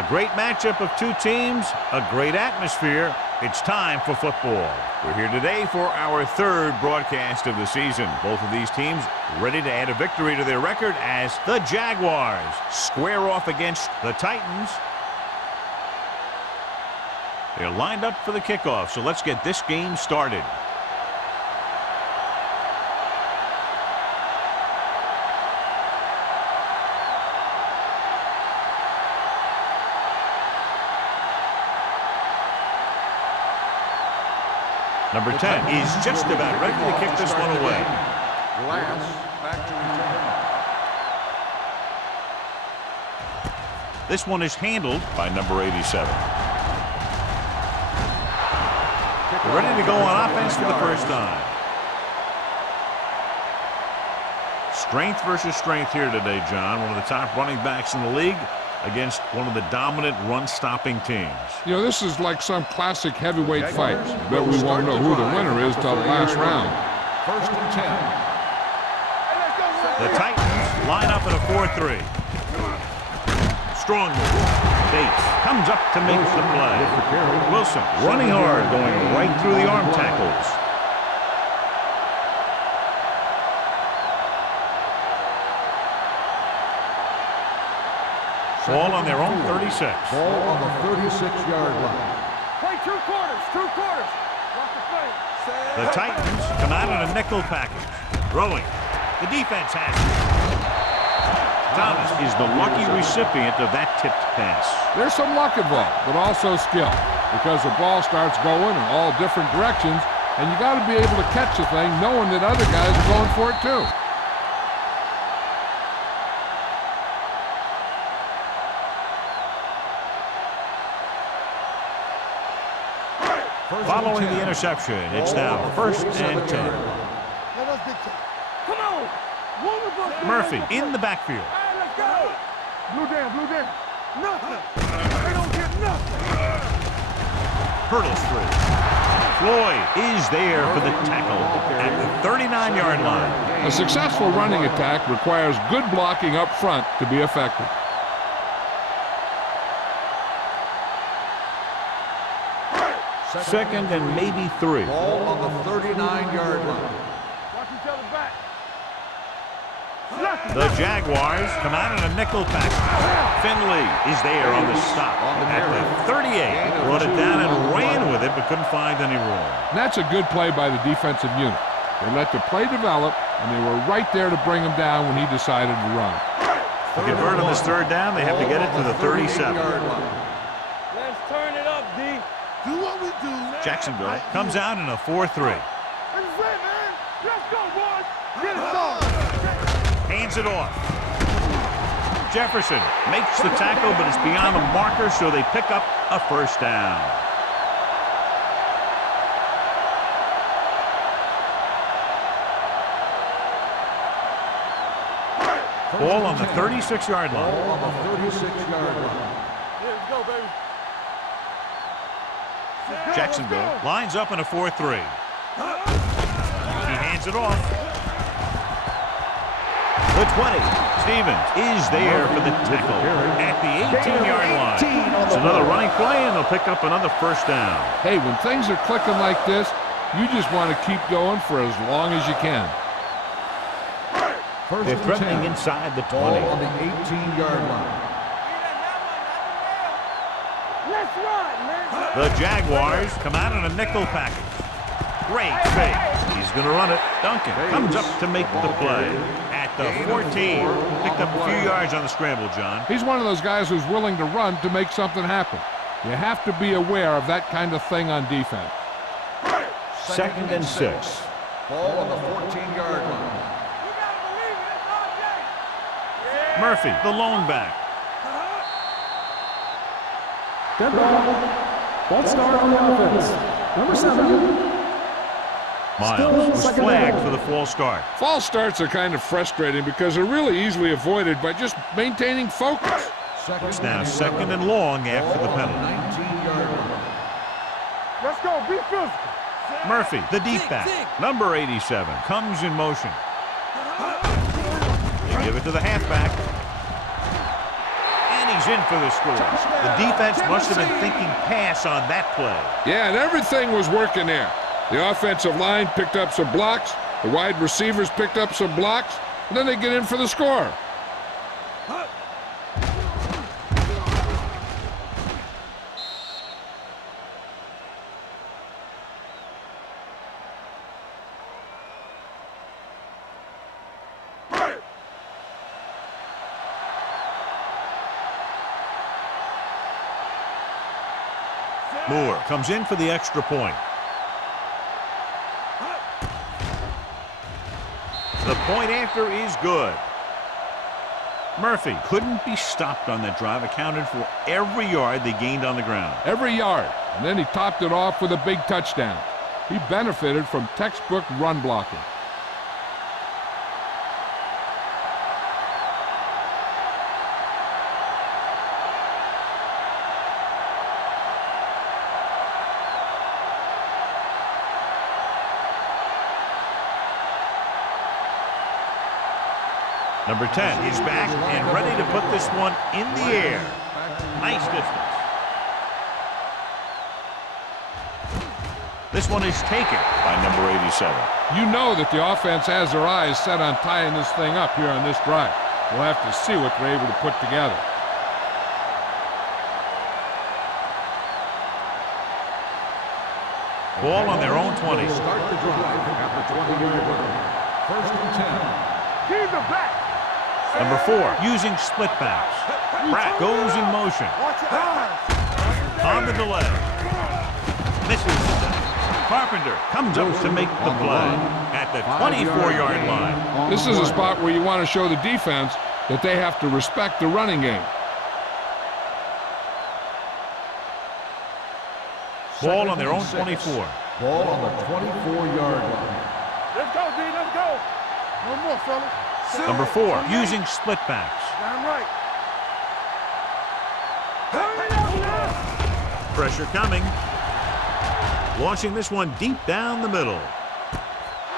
A great matchup of two teams, a great atmosphere. It's time for football. We're here today for our third broadcast of the season. Both of these teams ready to add a victory to their record as the Jaguars square off against the Titans. They're lined up for the kickoff, so let's get this game started. Number 10 is just about ready to kick this one away. Glass back to return. This one is handled by number 87. They're ready to go on offense for the first time. Strength versus strength here today, John. One of the top running backs in the league against one of the dominant run-stopping teams. You know, this is like some classic heavyweight fight. Bet we won't know who the winner is till the last round. First and 10. The Titans line up in a 4-3. Strong move. Bates comes up to make the play. Wilson running hard, going right through the arm tackles. Ball on their own 36. Ball on the 36-yard line. Play two quarters. Watch the play. The Titans come out in a nickel package. Throwing. The defense has it. Thomas is the lucky recipient of that tipped pass. There's some luck involved, but also skill, because the ball starts going in all different directions, and you got to be able to catch the thing knowing that other guys are going for it too. Following the interception, it's now first and 10. Come on. Murphy in the backfield. Right, let's go. Blue down. Nothing. They don't get nothing. Hurdles through. Floyd is there for the tackle at the 39-yard line. A successful running attack requires good blocking up front to be effective. Second and maybe 3. Ball on the 39-yard line. Watch each other back. The Jaguars come out in a nickel package. Finley is there on the stop at the 38. Brought it down and ran with it, but couldn't find any room. And that's a good play by the defensive unit. They let the play develop, and they were right there to bring him down when he decided to run. To convert on this third down, they have to get it to the 37. Let's turn it up, D. Do what we do. Jacksonville comes out in a 4-3. This is it, man. Let's go, boys. Get it started. Hands it off. Jefferson makes the tackle, but it's beyond the marker, so they pick up a first down. Ball on the 36-yard line. Ball on the 36-yard line. Let's go, baby. Jacksonville lines up in a 4-3. He hands it off. The 20. Stevens is there for the tackle at the 18-yard line. It's another running play, and they'll pick up another first down. Hey, when things are clicking like this, you just want to keep going for as long as you can. They're threatening inside the 20. Ball on the 18-yard line. Let's run, man. The Jaguars come out in a nickel package. Great fake. He's going to run it. Duncan comes up to make the play at the 14. Picked up a few yards on the scramble, John. He's one of those guys who's willing to run to make something happen. You have to be aware of that kind of thing on defense. Second and 6. Ball on the 14-yard line. You gotta believe it. It's RJ. Murphy, the lone back. Dead ball. False start on the offense. Number 7. Miles was flagged for the false start. False starts are kind of frustrating because they're really easily avoided by just maintaining focus. It's now second and long after the penalty. 19-yard line. Let's go. Be physical. Murphy, the deep back, number 87, comes in motion. They give it to the halfback. And he He's in for the score. The defense must have been thinking pass on that play. Yeah, and everything was working there. The offensive line picked up some blocks. The wide receivers picked up some blocks. And then they get in for the score. Moore comes in for the extra point. The point after is good. Murphy couldn't be stopped on that drive. Accounted for every yard they gained on the ground. Every yard. And then he topped it off with a big touchdown. He benefited from textbook run blocking. Number 10 is back and ready to put this one in the air. Nice distance. This one is taken by number 87. You know that the offense has their eyes set on tying this thing up here on this drive. We'll have to see what they're able to put together. Ball on their own 20. Start the drive at the 20-yard line. First and 10. Keep the back. Number 4 using split backs. Pratt goes in motion. Watch your eyes. On the delay. Misses. Carpenter comes up to make the play at the 24-yard line. This is a spot where you want to show the defense that they have to respect the running game. Ball on their own 24. Ball on the 24-yard line. Let's go, D. Let's go. No more, fellas. Number 4 using split backs. Damn right. Pressure coming. Launching this one deep down the middle.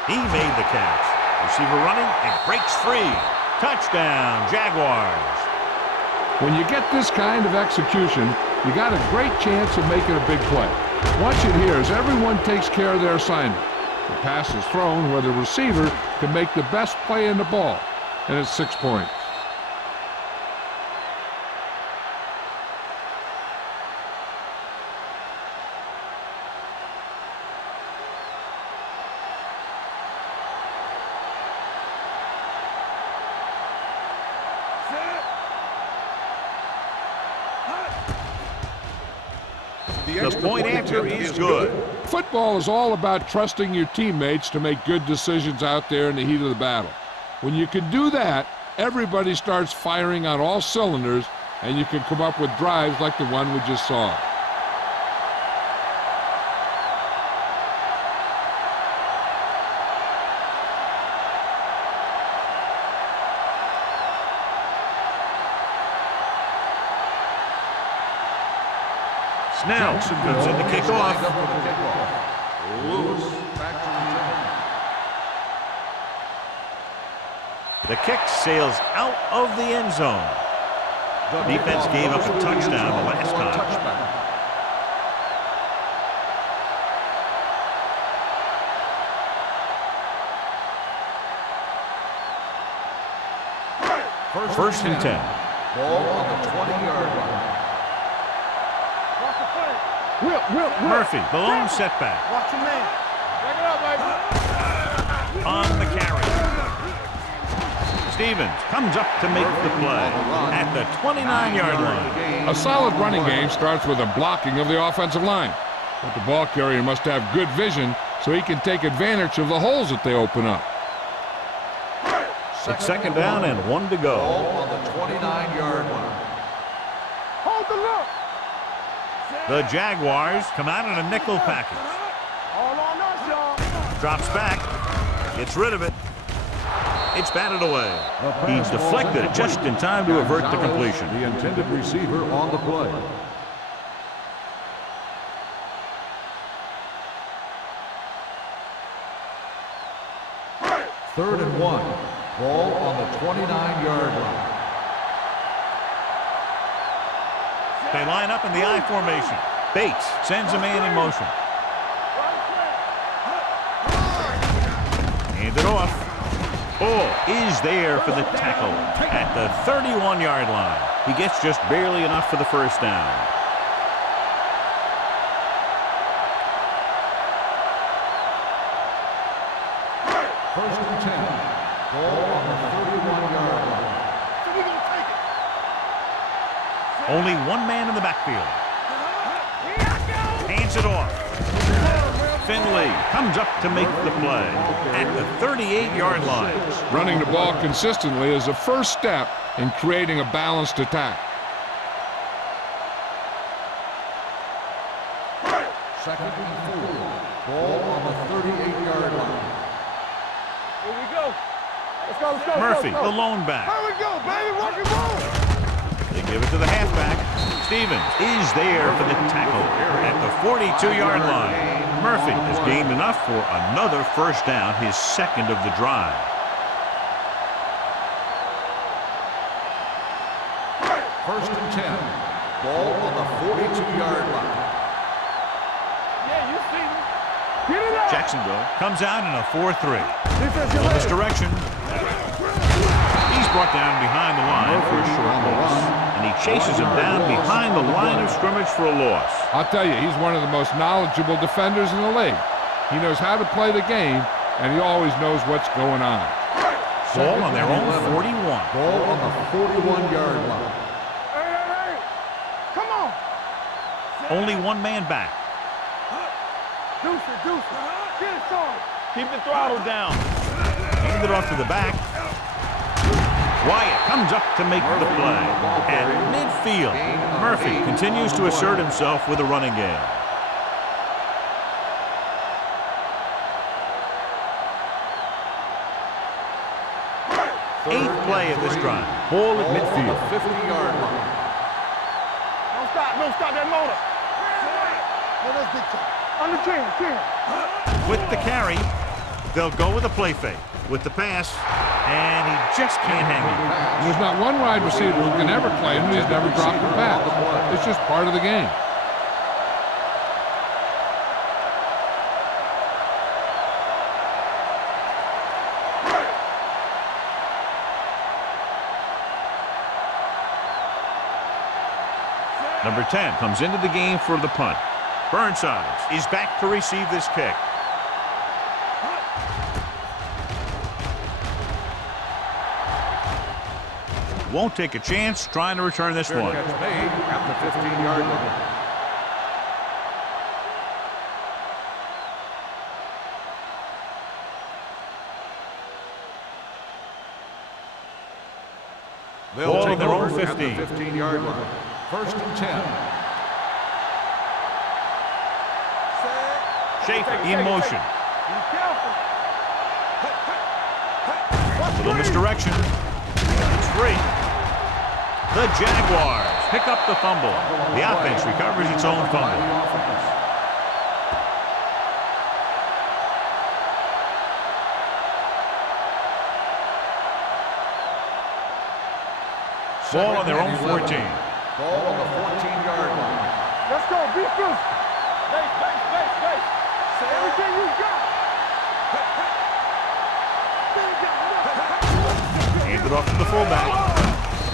He made the catch. Receiver running and breaks free. Touchdown, Jaguars. When you get this kind of execution, you got a great chance of making a big play. Watch it here as everyone takes care of their assignment. The pass is thrown where the receiver can make the best play in the ball, and it's 6 points. The point after is good. Football is all about trusting your teammates to make good decisions out there in the heat of the battle. When you can do that, everybody starts firing on all cylinders, and you can come up with drives like the one we just saw. Snell comes in to kick off. Lewis back to return. The kick sails out of the end zone. Defense gave up a touchdown the last time. First and 10. Ball on the 20-yard line. Murphy, the lone setback. Watch your man. Back it up, baby. On the carry. Stevens comes up to make the play at the 29-yard line. A solid running game starts with a blocking of the offensive line. But the ball carrier must have good vision so he can take advantage of the holes that they open up. It's second down and 1 to go. Ball on the 29-yard line. Hold the look. The Jaguars come out in a nickel package. All on us, y'all. Drops back. Gets rid of it. It's batted away. He deflected it just in time to avert the completion. The intended receiver on the play. Third and 1. Ball on the 29-yard line. They line up in the I formation. Bates sends a man in motion. Hand it off. Ball is there for the tackle at the 31-yard line. He gets just barely enough for the first down. First and 10. Ball on the 31-yard line. Only one man in the backfield. Hands it off. Finley comes up to make the play at the 38-yard line. Running the ball consistently is a first step in creating a balanced attack. Second and 4. Ball on the 38-yard line. Here we go. Let's go, let's go. Murphy, let's go. the lone back. Here we go, baby. Rock and roll. They give it to the halfback. Stevens is there for the tackle at the 42-yard line. Murphy has gained enough for another first down, his second of the drive. First and 10. Ball on the 42-yard line. Yeah, you see me. Get it out. Jacksonville comes out in a 4-3. Defense, Go this direction. He's brought down behind the line for a short loss. And he chases him down behind the line of scrimmage for a loss. I'll tell you, he's one of the most knowledgeable defenders in the league. He knows how to play the game, and he always knows what's going on. Ball on their own 41. Ball on the 41-yard line. Hey. Come on. Only one man back. Deuce it. Get it started. Keep the throttle down. Hand it off to the back. Wyatt comes up to make the play. At midfield, Murphy continues to assert himself with a running game. Eighth play of this drive. Ball at midfield. 50-yard line. Don't stop that motor. Under 10. With the carry, they'll go with a play fake. With the pass, and he just can't hang it. There's not one wide receiver who can ever play him, and he's never dropped a pass. It's just part of the game. Number 10 comes into the game for the punt. Burnside is back to receive this kick. Won't take a chance trying to return this one. Catch made at the 15-yard line. They'll Ball take on their own over at 15. the 15-yard line. First and 10. Schaefer in motion. Be careful. Little misdirection. It's free. The Jaguars pick up the fumble. The offense recovers its own fumble. Ball on their own 14. Ball on the 14-yard line. Let's go. Be physical. Base. Everything you got. Hand it off to the fullback.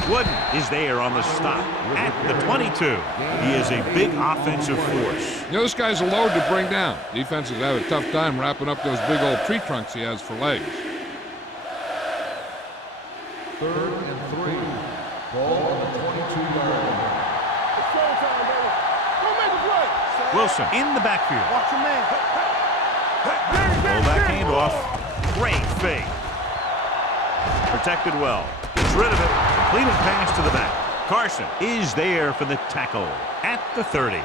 Wooden is there on the stop at the 22. He is a big offensive force. You know, this guy's a load to bring down. Defenses have a tough time wrapping up those big old tree trunks he has for legs. Third and 3. Ball on the 22-yard line. It's showtime, baby. Go make a play. Wilson in the backfield. Watch your man. Pull that handoff. Great fake. Protected well. Gets rid of it. Completed pass to the back. Carson is there for the tackle at the 30.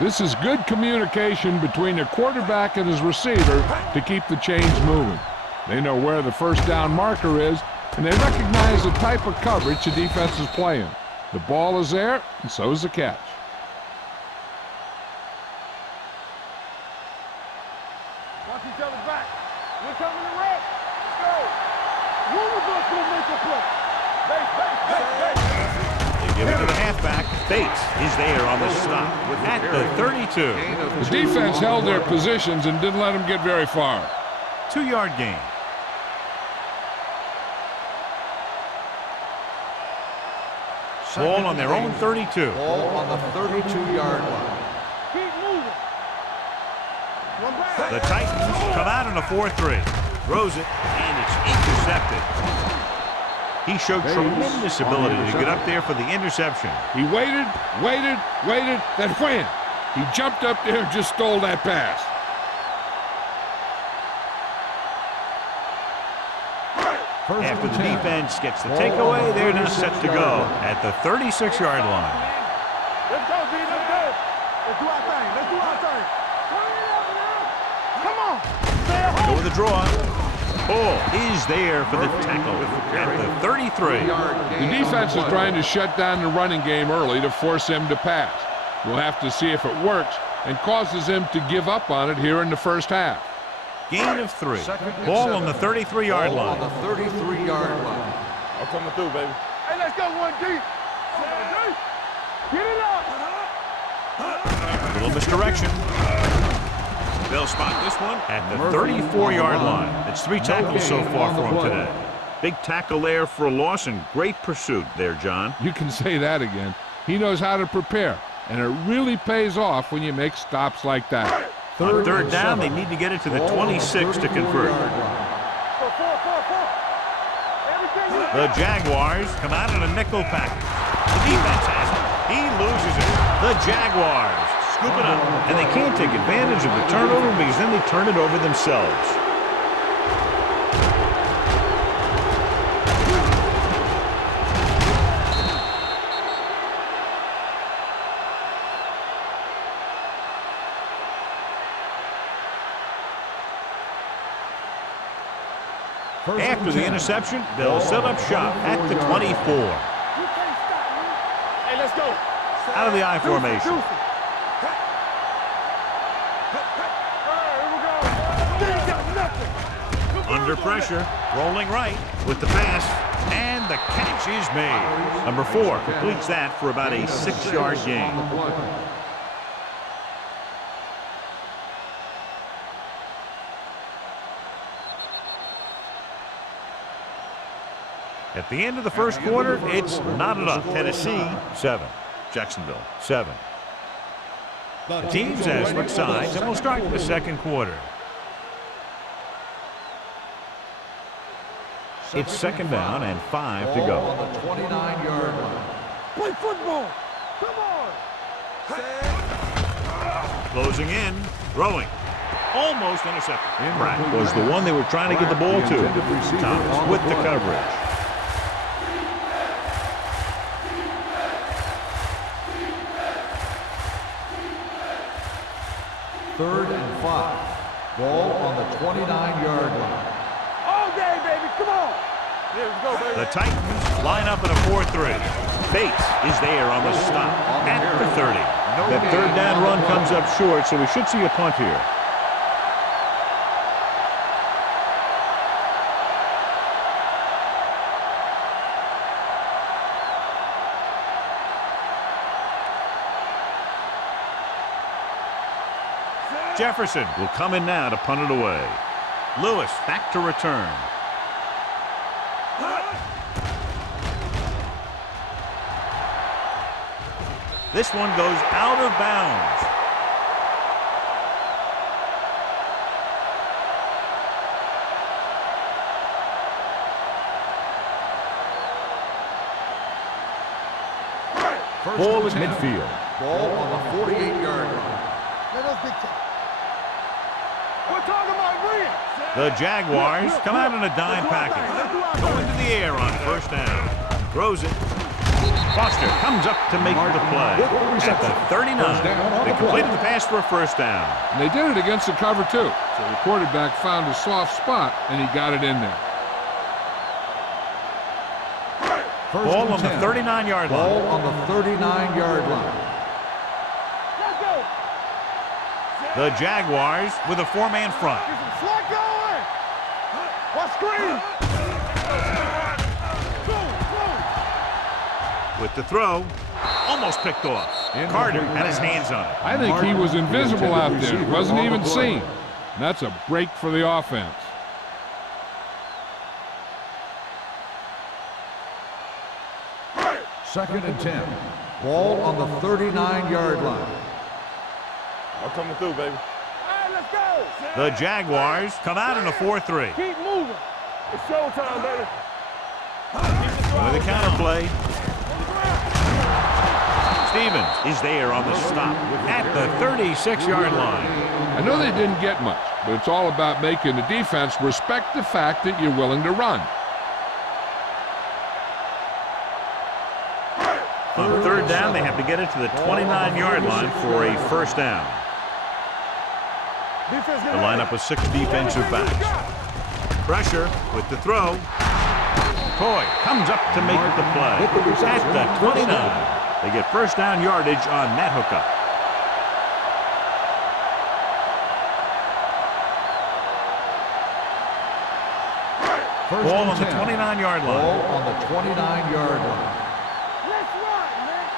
This is good communication between the quarterback and his receiver to keep the chains moving. They know where the first down marker is, and they recognize the type of coverage the defense is playing. The ball is there, and so is the catch. Watch each other back. We're coming to red. Let's go. One of us will make a play. Base. They Give it to the halfback. Bates is there on the stop at the 32. The defense held their positions and didn't let them get very far. 2-yard gain. Ball on their own 32. Ball on the 32-yard line. Keep moving. One back. The Titans come out in a 4-3. Throws it, and it's intercepted. He showed tremendous ability to get up there for the interception. He waited, then wham! He jumped up there and just stole that pass. After the defense gets the takeaway, they're now set to go at the 36-yard line. Let's go, D. Let's go. Let's do our thing. Let's do our thing. Come on. Stay at Go home. with the draw. Ball is there for the tackle at the 33. The defense is trying to shut down the running game early to force him to pass. We'll have to see if it works and causes him to give up on it here in the first half. Gain of 3. Ball on the 33-yard Ball on line. the 33-yard line. I'm coming through, baby. Hey, let's go, 1D. Get it up. A little misdirection. They'll spot this one at the 34-yard line. It's 3 tackles so far for him today. Big tackle there for a loss and great pursuit there, John. You can say that again. He knows how to prepare, and it really pays off when you make stops like that. On third down, they need to get it to the 26 to convert. The Jaguars come out in a nickel package. The defense has it. He loses it. The Jaguars scoop it up, and they can't take advantage of the turnover because then they turn it over themselves. After the interception, they'll set up shop at the 24. Hey, let's go. Out of the I formation. Under pressure, rolling right with the pass, and the catch is made. Number 4 completes that for about a 6-yard gain. At the end of the first quarter, it's not enough. Tennessee, 7. Jacksonville, 7. The teams have switched sides, and we'll start the second quarter. It's second down and 5 to go. Ball on the 29-yard line. Play football. Come on. Closing in, throwing. Almost intercepted. Pratt was the one they were trying to get the ball to. Thomas with the coverage. Third and 5. Ball on the 29-yard line. All day, baby. Come on. Yeah, let's go, baby. The Titans line up in a 4-3. Bates is there on the stop at the 30. That third down run comes up short, so we should see a punt here. Jefferson will come in now to punt it away. Lewis back to return. This one goes out of bounds. Ball at midfield. Ball on the 48-yard line. Let us big time. We're talking about real. The Jaguars come out in a dime package. Going to the air on first down. Throws it. Foster comes up to make the play. At the 39. They completed the pass for a first down. And they did it against the cover, too. So the quarterback found a soft spot, and he got it in there. Ball on the 39-yard line. Ball on the 39-yard line. Let's go. The Jaguars with a 4-man front. Slot going. What screen? with the throw. Almost picked off. Carter had his hands on it. I think he was invisible out there. Wasn't even seen. And that's a break for the offense. Second and 10. Ball on the 39-yard line. I'm coming through, baby. All right, let's go. The Jaguars come out in a 4-3. Keep moving. It's showtime, baby. With a counter play. Stevens is there on the stop at the 36-yard line. I know they didn't get much, but it's all about making the defense respect the fact that you're willing to run. On third down, they have to get it to the 29-yard line for a first down. The lineup with 6 defensive backs. Pressure with the throw. Coy comes up to make the play at the 29. They get first down yardage on that hookup. Ball on the 29-yard line. Ball on the 29-yard line. Let's run, man.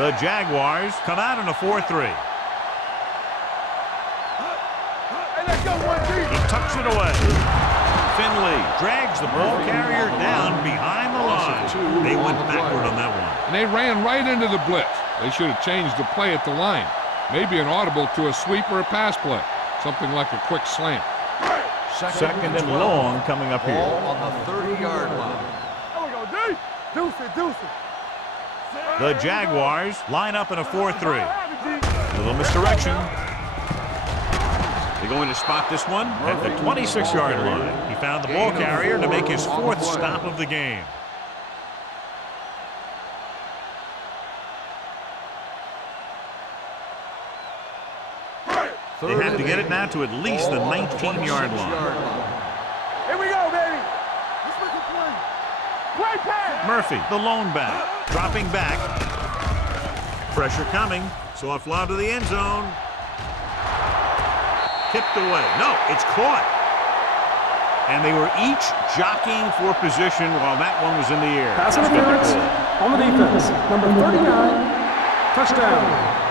The Jaguars come out in a 4-3. Hey, let's go, 1-3. He tucks it away. Finley drags the ball carrier down behind the line. They went backward on that one. And they ran right into the blitz. They should have changed the play at the line. Maybe an audible to a sweep or a pass play. Something like a quick slant. Second and long coming up here. Ball on the 30-yard line. There we go, D. Deuce it, deuce it. The Jaguars line up in a 4-3. Little misdirection. They're going to spot this one at the 26-yard line. He found the ball carrier to make his 4th stop of the game. They have to get it now to at least the 19-yard line. Here we go, baby. Let's make a play. Play pass. Murphy, the lone back, dropping back. Pressure coming. Soft lob to the end zone. Tipped away. No, it's caught. And they were each jockeying for position while that one was in the air. Pass interference on the defense. Number 39, touchdown.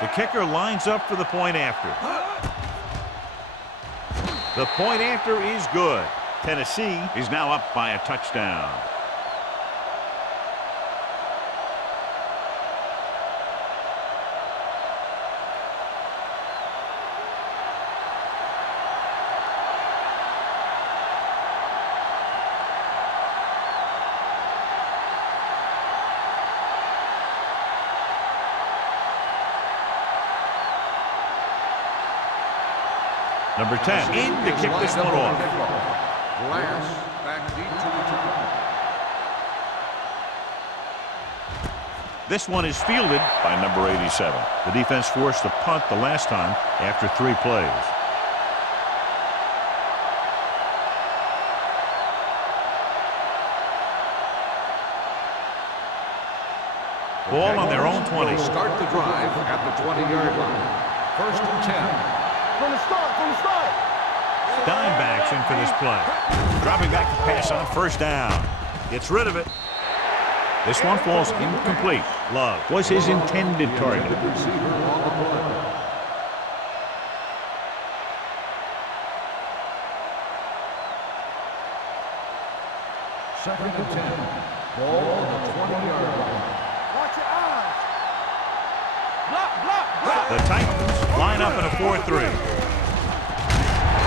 The kicker lines up for the point after. The point after is good. Tennessee is now up by a touchdown. Number 10 in to kick this one off. Glass back deep to return. This one is fielded by number 87. The defense forced the punt the last time after 3 plays. Ball on their own 20. Start the drive at the 20-yard line. First and 10. From the start. Dimebacks in for this play. Dropping back to pass on first down. Gets rid of it. This one falls incomplete. Love was his intended target. Second and 10. Ball on the 20-yard line. Watch your eyes. Block. The Titans line up in a 4-3.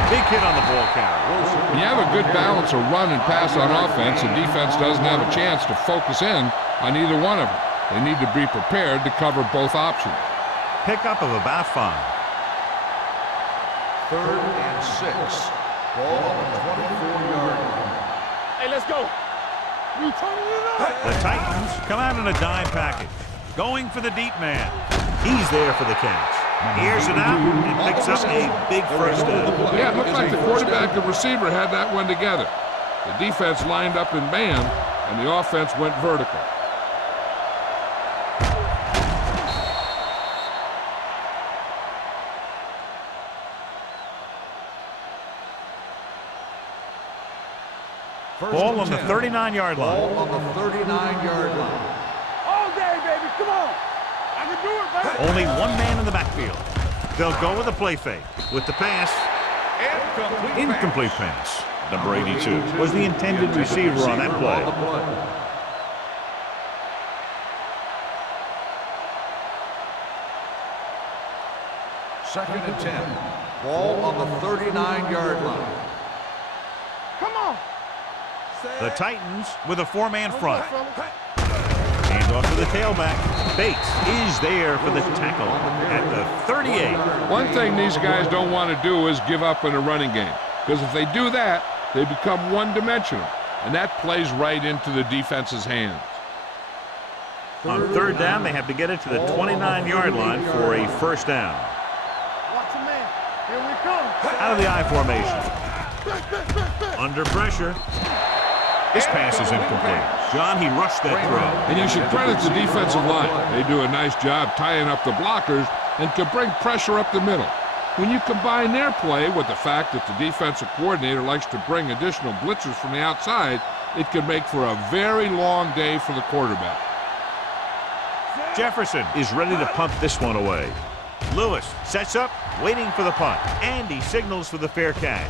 Big hit on the ball carrier. When you have a good balance of run and pass on offense, the defense doesn't have a chance to focus in on either one of them. They need to be prepared to cover both options. Pickup of about 5. Third and 6. Ball on the 24-yard line. Hey, let's go. We turning it up. The Titans come out in a dime package. Going for the deep man. He's there for the catch. Hears it out and picks up a big first down. Yeah, it looked like the quarterback and receiver had that one together. The defense lined up in man, and the offense went vertical. Ball on the 39-yard line. Ball on the 39-yard line. All day, baby. Come on. I can do it, baby. Only one man in the backfield. They'll go with a play fake. With the pass, incomplete pass. Number 82 was the intended receiver on that play. Second and 10. Ball on the 39-yard line. Come on. The Titans with a four-man front. Hand off to the tailback. Bates is there for the tackle at the 38. One thing these guys don't want to do is give up in a running game, because if they do that, they become one-dimensional, and that plays right into the defense's hands. On third down, they have to get it to the 29-yard line for a first down. Watch him, man. Here we come. Out of the I formation. Under pressure. This pass is incomplete. John, he rushed that throw. And you should credit the defensive line. They do a nice job tying up the blockers and can bring pressure up the middle. When you combine their play with the fact that the defensive coordinator likes to bring additional blitzers from the outside, it can make for a very long day for the quarterback. Jefferson is ready to punt this one away. Lewis sets up, waiting for the punt, and he signals for the fair catch.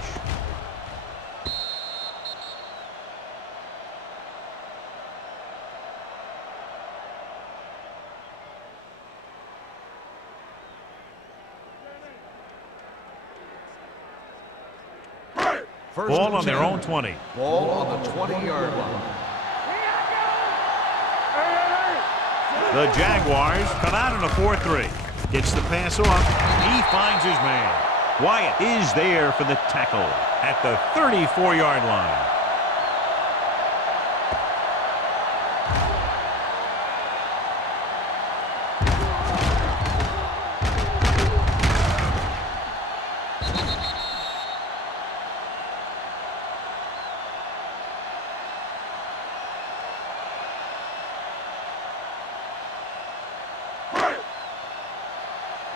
Ball on their own 20. Ball on the 20-yard line. The Jaguars come out in a 4-3. Gets the pass off. He finds his man. Wyatt is there for the tackle at the 34-yard line.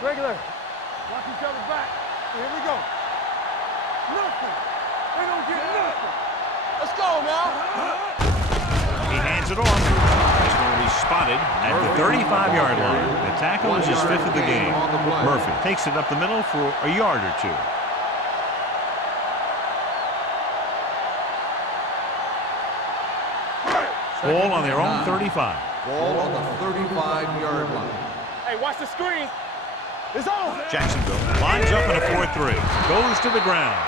Regular. Watch each other back. Here we go. Nothing. They don't get nothing. Let's go now. He hands it off. This one will be spotted at the 35-yard line. The tackle is his fifth of the game. Murphy takes it up the middle for a yard or two. Ball on their own 35. Ball on the 35-yard line. Hey, watch the screen. It's on. Jacksonville lines up in a 4-3. Goes to the ground.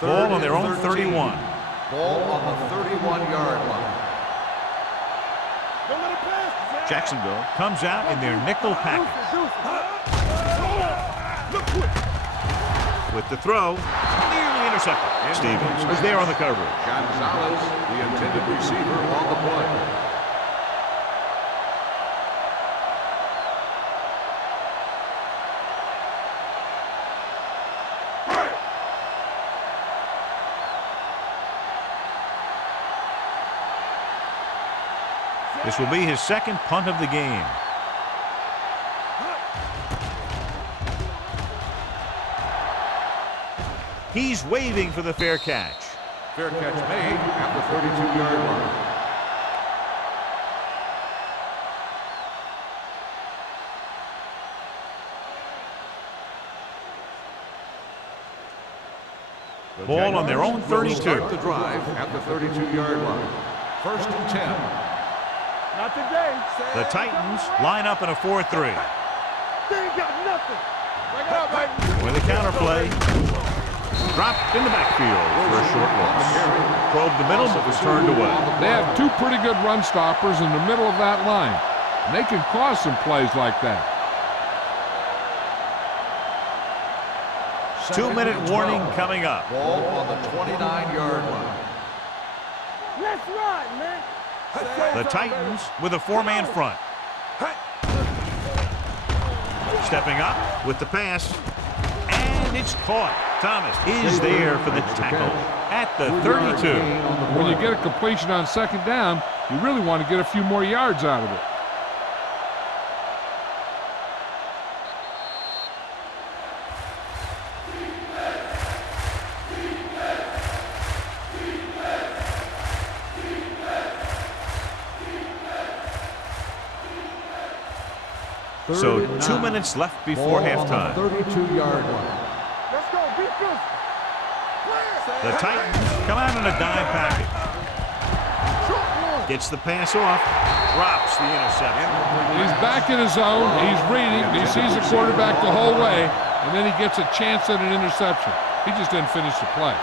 Ball on their own 31. Ball on the 31-yard line. Don't let it pass. Jacksonville comes out in their nickel package. Look quick. With the throw, nearly intercepted. Stevens was there on the coverage. Gonzalez, the intended receiver, on the play. This will be his second punt of the game. He's waving for the fair catch. Fair catch made at the 32-yard line. Ball on their own 32. Start the drive at the 32-yard line. First and 10. Not today. The Titans line up in a 4-3. They ain't got nothing. Bring it up, baby. With a counter play. Dropped in the backfield for a short loss. Probed the middle, but was turned away. They have two pretty good run stoppers in the middle of that line. And they can cause some plays like that. 2-minute warning coming up. Ball on the 29-yard line. Let's run, man. The Titans with a 4-man front. Stepping up with the pass. And it's caught. Thomas is there for the tackle at the 32. When you get a completion on second down, you really want to get a few more yards out of it. So 2 minutes left before halftime. 32-yard line. Let's go. Beat this. The Titans come out in a dime package. Gets the pass off. Drops the interception. He's back in his zone. He's reading. He sees the quarterback the whole way, and then he gets a chance at an interception. He just didn't finish the play.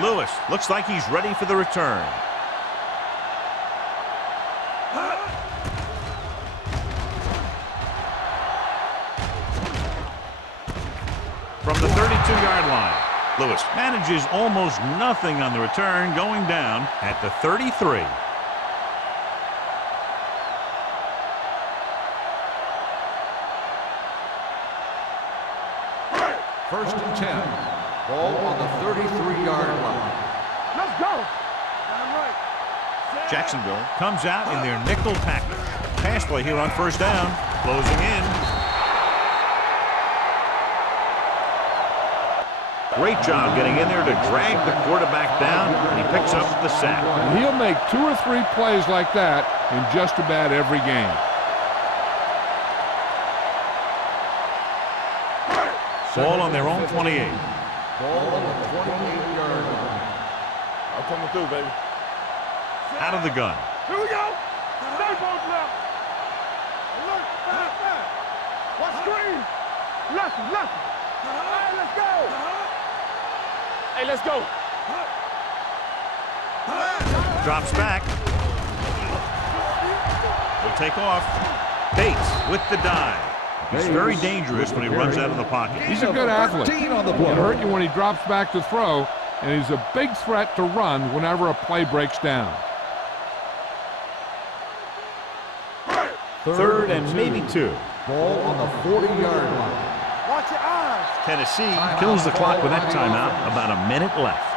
Lewis looks like he's ready for the return. From the 32-yard line, Lewis manages almost nothing on the return, going down at the 33. First and 10. Ball on the 33-yard line. Let's go. Damn right. Jacksonville comes out in their nickel package. Pass play here on first down. Closing in. Great job getting in there to drag the quarterback down. And he picks up the sack. And he'll make 2 or 3 plays like that in just about every game. Ball on their own 28. Ball on the 28-yard line. I'm coming through, baby. Out of the gun. Here we go. Stay both left. Alert, back. Watch screen. Left. All right, let's go. Hey, let's go. Drops back. Will take off. Bates with the dive. He's very dangerous when he runs out of the pocket. He's a good athlete. On the He'll play. hurt you when he drops back to throw, and he's a big threat to run whenever a play breaks down. Third and maybe 2. Ball on the 40-yard line. Watch your eyes. Tennessee kills the clock with that timeout. About a minute left.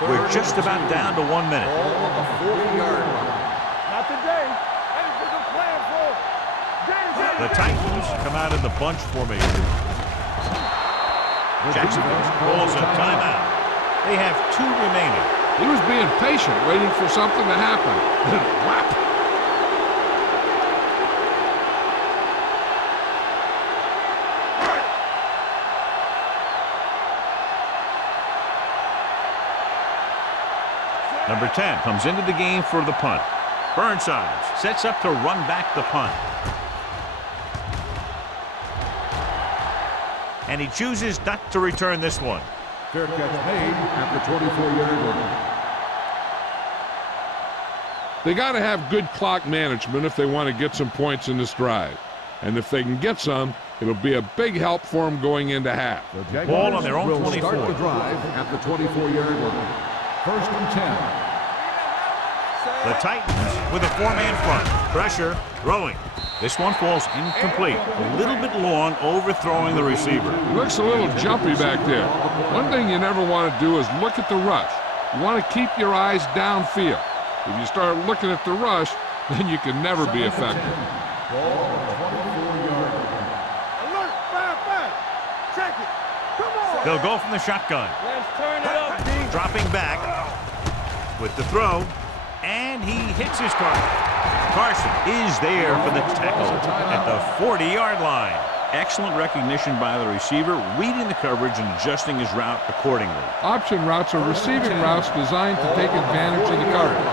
We're just about down to 1 minute. Ball on the 40-yard line. Not today. Hey, put the plan for James. The Titans come out in the bunch formation. Jacksonville calls a timeout. They have 2 remaining. He was being patient, waiting for something to happen. Whap! Number 10 comes into the game for the punt. Burnside sets up to run back the punt. And he chooses not to return this one. Fair catch made at the 24-yard line. They got to have good clock management if they want to get some points in this drive. And if they can get some, it'll be a big help for them going into half. Ball on their own will 24. start the drive at the 24-yard line. First and 10. The Titans with a 4-man front. Pressure, throwing. This one falls incomplete. A little bit long, overthrowing the receiver. He looks a little jumpy back there. One thing you never want to do is look at the rush. You want to keep your eyes downfield. If you start looking at the rush, then you can never be effective. Ball on the 24-yard line. Alert, back. Check it. Come on. They'll go from the shotgun. Let's turn it up, D. Dropping back with the throw. And and he hits his target. Carson is there for the tackle at the 40-yard line. Excellent recognition by the receiver, reading the coverage and adjusting his route accordingly. Option routes are receiving routes designed to take advantage of the coverage.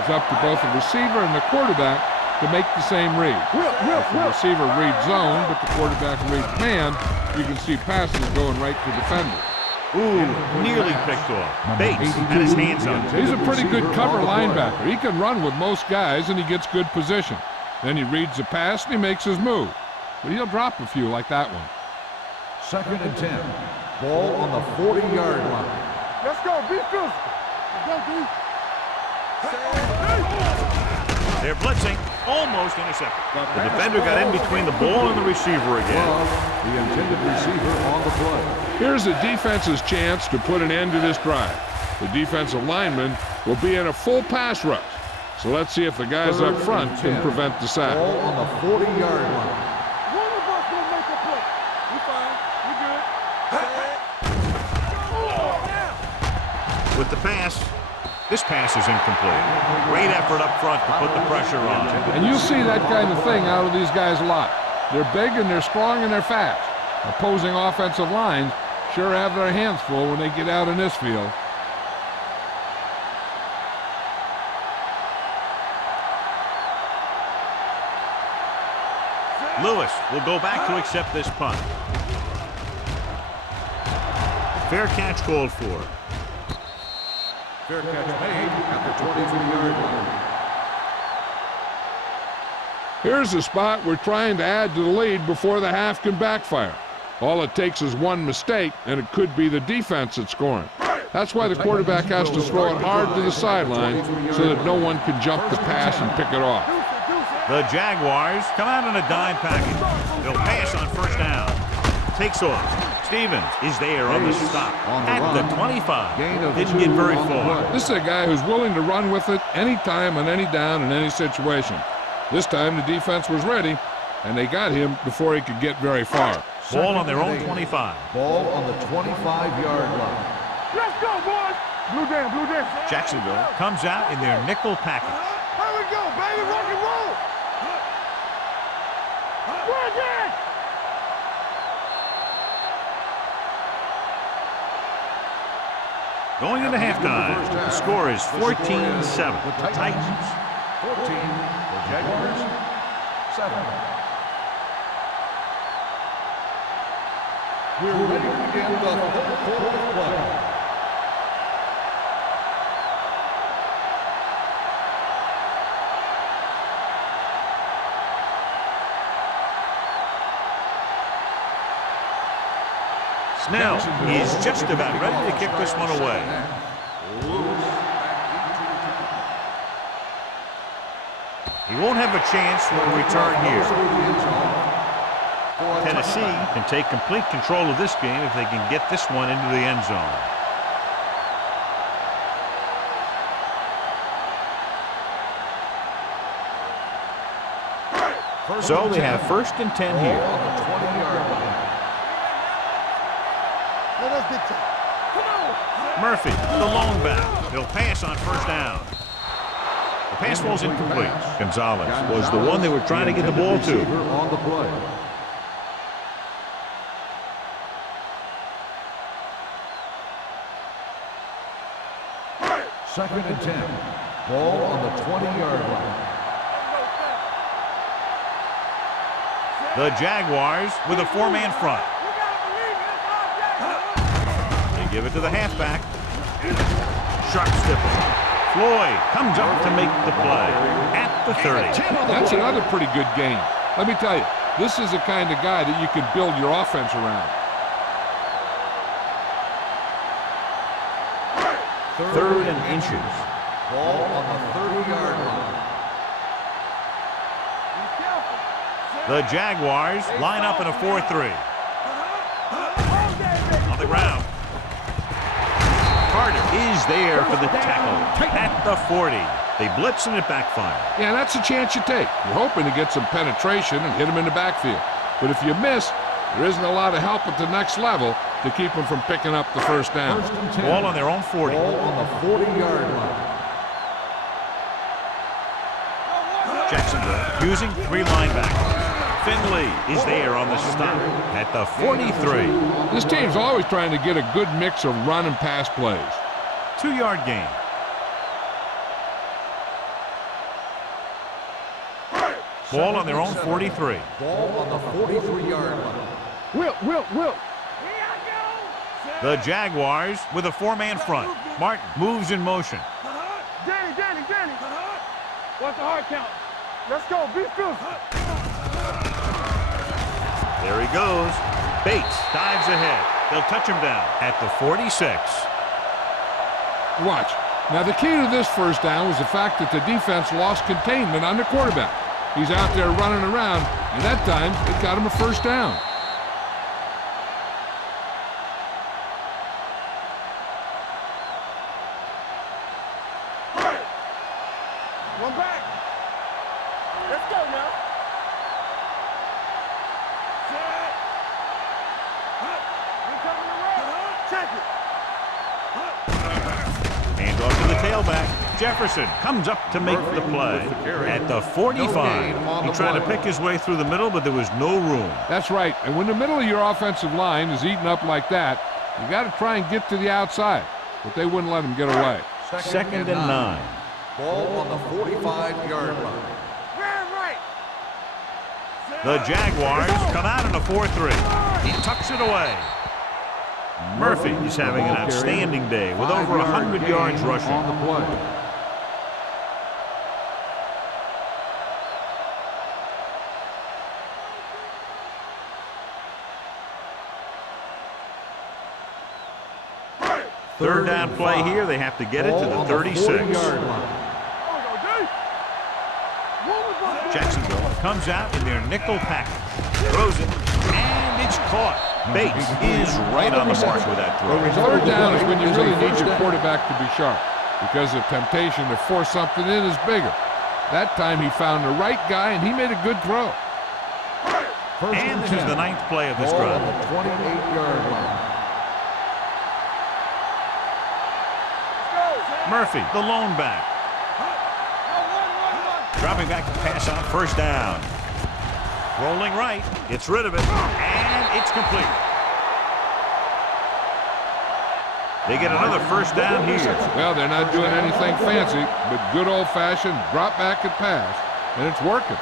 It's up to both the receiver and the quarterback to make the same read. If the receiver reads zone, but the quarterback reads man, you can see passes going right to defender. Ooh, nearly picked off. Bates had his hands on it. He's a pretty good cover linebacker. He can run with most guys, and he gets good position. Then he reads the pass, and he makes his move. But he'll drop a few like that one. 2nd and 10. Ball on the 40-yard line. Let's go. Be physical. Let's go, D. They're blitzing, almost intercepted. The defender got in between the ball and the receiver again. The intended receiver on the play. Here's the defense's chance to put an end to this drive. The defensive lineman will be in a full pass rush. So let's see if the guys up front can prevent the sack. Ball on the 40-yard line. One of us will make a play. We fine. We good. With the pass, this pass is incomplete. Great effort up front to put the pressure on. And you see that kind of thing out of these guys a lot. They're big and they're strong and they're fast. Opposing offensive lines sure have their hands full when they get out in this field. Lewis will go back to accept this punt. Fair catch called for. Fair catch made at the 23-yard line. Here's the spot we're trying to add to the lead before the half can backfire. All it takes is one mistake, and it could be the defense that's scoring. That's why the quarterback has to throw it hard to the sideline so that no one can jump the pass and pick it off. The Jaguars come out in a dime package. They'll pass on first down. Takes off. Stevens is there on the stop at the 25. Didn't get very far. This is a guy who's willing to run with it anytime, on any down, in any situation. This time the defense was ready, and they got him before he could get very far. Ball on their own 25. Ball on the 25-yard line. Let's go, boys. Blue down, blue down. Jacksonville comes out in their nickel package. Here we go, baby. Rock and roll. Work it. Going into halftime, the score is 14-7. The Titans. 14, the Jaguars, 7. We're ready to begin the third quarter of play. Snell is just about ready to kick this one away. He won't have a chance for a return here. Tennessee can take complete control of this game if they can get this one into the end zone. So they have 1st and 10 here. On the 20-yard line. Let us get come on. Murphy, the lone back. They'll pass on first down. The pass falls incomplete. Gonzalez was the one they were trying to get the ball to. On the play. Second and 10. Ball on the 20-yard line. The Jaguars with a 4-man front. They give it to the halfback. Sharp stipple. Floyd comes up to make the play at the 30. That's another pretty good game. Let me tell you, this is the kind of guy that you can build your offense around. 3rd and inches. Ball on the 30-yard line. The Jaguars line up in a 4-3. On the ground. Carter is there for the tackle at the 40. They blitz and it backfires. Yeah, that's a chance you take. You're hoping to get some penetration and hit him in the backfield. But if you miss, there isn't a lot of help at the next level to keep them from picking up the first down. Ball on their own 40. Ball on the 40-yard line. using 3 linebackers. Finley is there on the stop at the 43. This team's always trying to get a good mix of run and pass plays. 2-yard gain. Ball on their own 43. Ball on the 43-yard line. Will. The Jaguars with a 4-man front. Martin moves in motion. Danny. What's the hard count? Let's go. Be physical. There he goes. Bates dives ahead. They'll touch him down at the 46. Watch. Now, the key to this first down was the fact that the defense lost containment on the quarterback. He's out there running around, and that time it got him a first down. One back. Let's go now. Set. We coming around. Check it. Hands off to the tailback. Jefferson comes up to make the play at the 45. He tried to pick his way through the middle, but there was no room. That's right. And when the middle of your offensive line is eaten up like that, you got to try and get to the outside. But they wouldn't let him get away. Second and 9. Ball on the 45-yard line. Right. The Jaguars come out in a 4-3. He tucks it away. Murphy is having an outstanding day with over 100 yards rushing. On the play. Third down play here. They have to get it to the 36. Jacksonville comes out in their nickel package. Throws it, and it's caught. Bates is right on the mark with that throw. Third down is when you really need your quarterback to be sharp, because the temptation to force something in is bigger. That time he found the right guy, and he made a good throw. And this is the 9th play of this drive. Ball on the 28-yard line. Murphy, the lone back. Dropping back to pass on first down. Rolling right, gets rid of it, and it's complete. They get another first down here. Well, they're not doing anything fancy, but good old-fashioned drop back and pass, and it's working.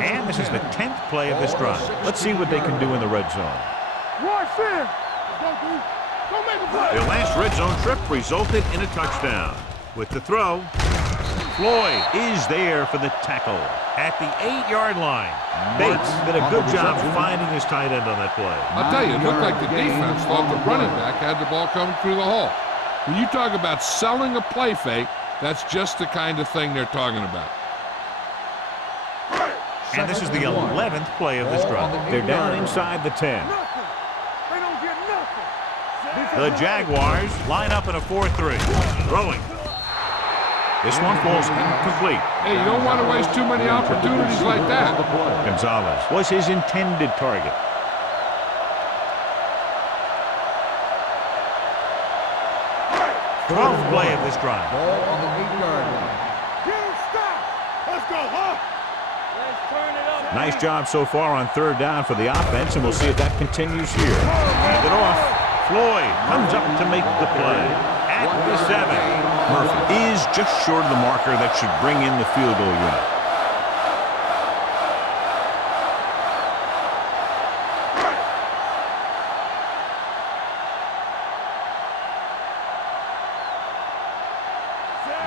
And this is the 10th play of this drive. Let's see what they can do in the red zone. Watch in. Go make a play. Their last red zone trip resulted in a touchdown. With the throw, Floyd is there for the tackle at the 8-yard line. Bates did a good job finding his tight end on that play. I'll tell you, it looked like the defense thought the running back had the ball coming through the hole. When you talk about selling a play fake, that's just the kind of thing they're talking about. And this is the 11th play of this drive. They're down inside the 10. They don't get nothing. The Jaguars line up in a 4-3. Throwing. This one falls incomplete. Hey, you don't want to waste too many opportunities like that. Gonzalez was his intended target. Twelfth play of this drive. Ball on the 8-yard line. Stop. Let's go, huh? Let's turn it up. Nice job so far on third down for the offense, and we'll see if that continues here. Hand it off. Floyd comes up to make the play at the 7. Murphy is just short of the marker that should bring in the field goal unit.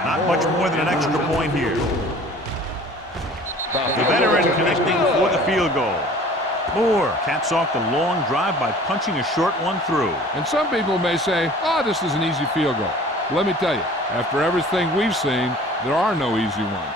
Not much more than an extra point here. The veteran connecting for the field goal. Moore caps off the long drive by punching a short one through. And some people may say, oh, this is an easy field goal. Let me tell you, after everything we've seen, there are no easy ones.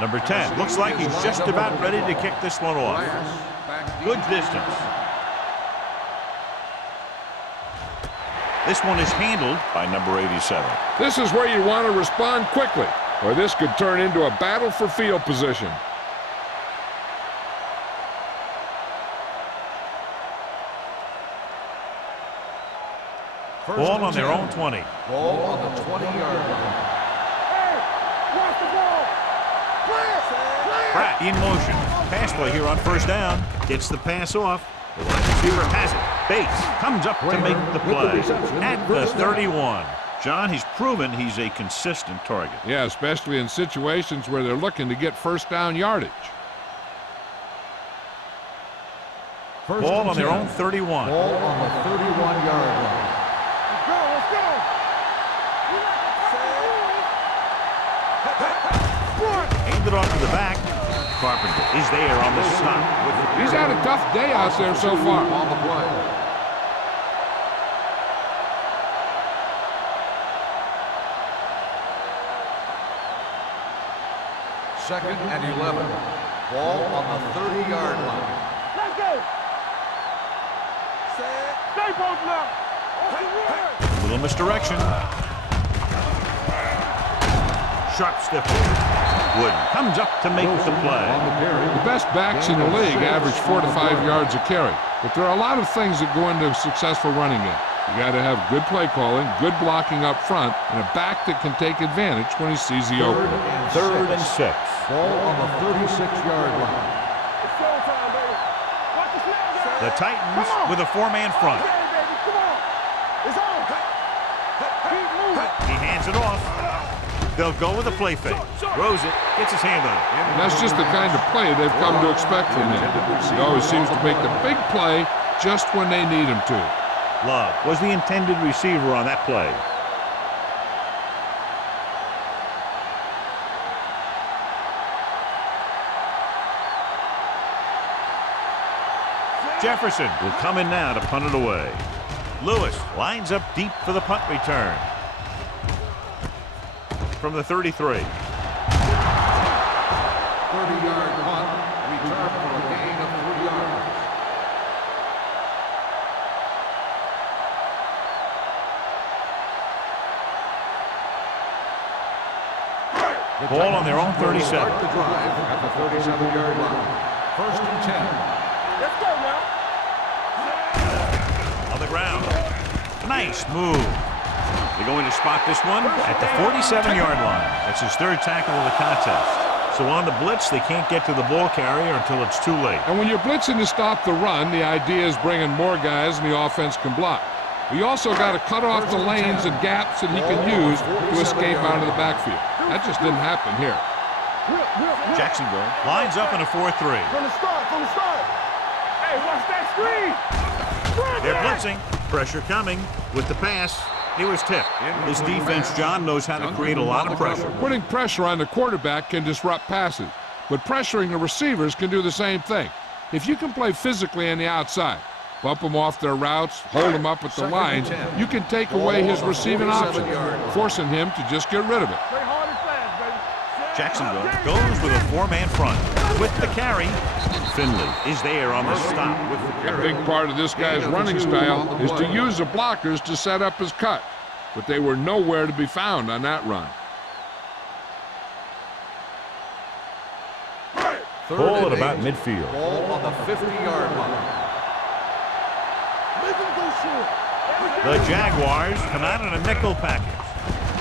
Number 10 looks like he's just about ready to kick this one off. Good distance. This one is handled by number 87. This is where you want to respond quickly, or this could turn into a battle for field position. Ball on their own 20. Ball on the 20-yard line. Hey, watch the ball. Clear. Pratt in motion. Pass play here on first down. Gets the pass off. The wide receiver has it. Bates comes up to make the play at the 31. John, he's proven he's a consistent target. Yeah, especially in situations where they're looking to get first down yardage. Ball on their own 31. Ball on the 31-yard line. Let's go. Aimed it off to the back. Carpenter is there on the stop. He's had a tough day out there so far. On the play. Second and 11. Ball on the 30-yard line. Let's go. Stay both left. Little misdirection. Sharp step. Wooden comes up to make the play. The best backs in the league average 4 to 5 yards a carry. But there are a lot of things that go into a successful running game. You got to have good play calling, good blocking up front, and a back that can take advantage when he sees the opening. Third and 6. Ball on the 36-yard line. It's showtime, baby. Watch the snap, guys. The Titans with a 4-man front. Okay, baby, come on. It's on. Keep moving. He hands it off. They'll go with a play fake. Throws it, gets his hand on it. And that's just the kind of play they've come to expect from him. He always seems to make the big play just when they need him to. Love was the intended receiver on that play. Jefferson will come in now to punt it away. Lewis lines up deep for the punt return. From the 33. 30-yard punt. Return for a gain of 3 yards. Ball on their own 37. Start the drive at the 37-yard line. First and 10. Let's go now. On the ground. Nice move. They're going to spot this one at the 47-yard line. That's his third tackle of the contest. So on the blitz, they can't get to the ball carrier until it's too late. And when you're blitzing to stop the run, the idea is bringing more guys than the offense can block. You also got to cut off the lanes and gaps that he can use to escape out of the backfield. That just didn't happen here. Jacksonville lines up in a 4-3. From the start. Hey, watch that screen. They're blitzing. Pressure coming with the pass. It was tipped. This defense, John, knows how to create a lot of pressure. Putting pressure on the quarterback can disrupt passes, but pressuring the receivers can do the same thing. If you can play physically on the outside, bump them off their routes, hold them up at the lines, you can take away his receiving options, forcing him to just get rid of it. Play hard and fast, baby. Jacksonville goes with a 4-man front. With the carry, Finley is there on the stop. A big part of this guy's running style is to use the blockers to set up his cut, but they were nowhere to be found on that run. Ball at about midfield. Ball on the 50-yard line. The Jaguars come out in a nickel package.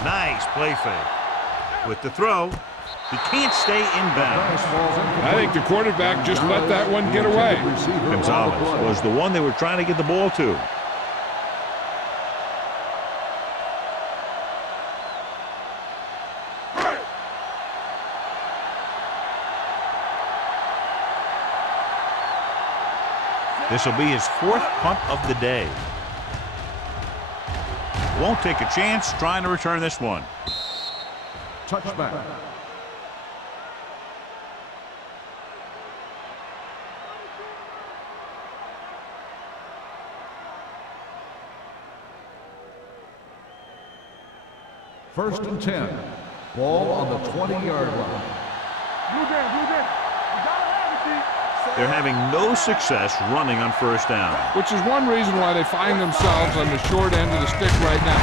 Nice play fake. With the throw, he can't stay inbounds. I think the quarterback just let that one get away. Gonzalez was the one they were trying to get the ball to. This will be his 4th punt of the day. Won't take a chance trying to return this one. Touchback. First and 10. Ball on the 20-yard line. Blue Jam. You gotta have it, G. They're having no success running on first down. Which is one reason why they find themselves on the short end of the stick right now.